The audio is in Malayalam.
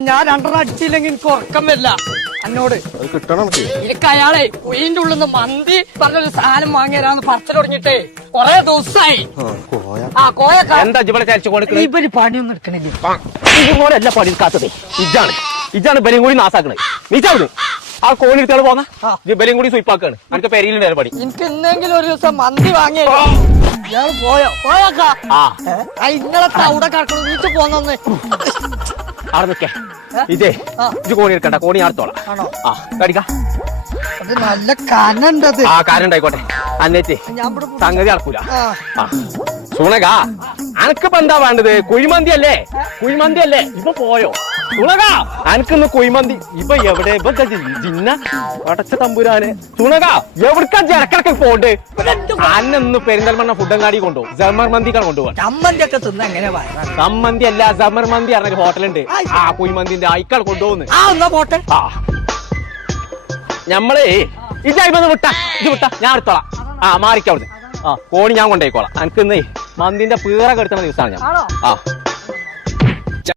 ഞാൻ രണ്ടെണ്ണം അടിച്ചില്ലെങ്കിൽ എനിക്ക് ഉറക്കം വരില്ല. എന്നോട് അത് കിട്ടണം എനിക്ക്. എനിക്ക് അയാളെ കുയിന്റെ ഉള്ളിൽ നിന്ന് മന്തി പറഞ്ഞൊരു സാധനം വാങ്ങിയരാന്ന് പറച്ചിൽ തുടങ്ങിട്ടേ കൊറേ ദിവസമായി ആ, കോയ. ആ കോയ എന്താ ഇവിടെ ചരിച്ചു കൊടുക്കണേ ഇവർ പണിയൊന്നും എടുക്കണില്ല. ഇതുപോലെയല്ല പണി കാത്തത് ഇജാണ് ഇജാണ് ബലിയും കൂടി നാസാക്കണേ. നീച്ചാവുന്നു ആ കോണി എടുത്തു പോന്ന. ഇത് ബലിയും കൂടി സ്വീപ്പാക്കാണ്. എനിക്ക് പെരിയിലുണ്ടായ പണി. എനിക്ക് ഇന്നെങ്കിലും ഒരു ദിവസം മന്തി വാങ്ങിയ ഇയാൾ പോയോ? പോയാക്ക ആ. ആ ഇന്നലത്തെ അവിടെ കിടക്കണം വീട്ടിൽ പോന്നെ അവിടെ നിക്കേ ഇതേ. ഇത് കോണി എടുക്കണ്ട കോണി ആർത്തോളാം. ആ കടിക്ക. നല്ല കനുണ്ടത് ആ കാര്യം ഉണ്ടായിക്കോട്ടെ അന്നേറ്റ് സംഗതി നടക്കൂല. ആ. സുണക അനക്കിപ്പോ എന്താ വേണ്ടത്? കുഴിമന്തി അല്ലേ? കുഴിമന്തി അല്ലേ? ഇപ്പൊ പോയോ? സുണക അനക്കിന്ന് കുഴിമന്തി. ഇപ്പൊ എവിടെ? ഇപ്പൊ ജിന്ന അടച്ച തമ്പുരാന്. സുണക എവിടക്കാ ജനക്കിടക്ക് പോണ്ട്? അന്നൊന്ന് പെരിന്തൽമണ്ണ ഫുഡങ്ങാടി കൊണ്ടുപോകും. ജമർ മന്തിക്കാണ് കൊണ്ടുപോകാൻ. ചമ്മന്തി ഒക്കെ തിന്ന എങ്ങനെ വയറാണ് സമ്മന്തി അല്ല ജമർ മന്തി പറഞ്ഞ ഹോട്ടലുണ്ട്. ആ കുയ്മന്തിന്റെ അയക്കാൾ കൊണ്ടുപോകുന്നു. ആ എന്നാ പോട്ടെ. ആ. ഞമ്മളേ വിട്ട. ഇത് വിട്ട. ഞാൻ എടുത്തോളാം. ആ മാറിക്കവിടുന്ന് ആ കോണി ഞാൻ കൊണ്ടേക്കോളാം എനിക്കിന്നേ മന്തിന്റെ പീറ കെടുത്തുന്ന ദിവസമാണ് ഞാൻ. ആ.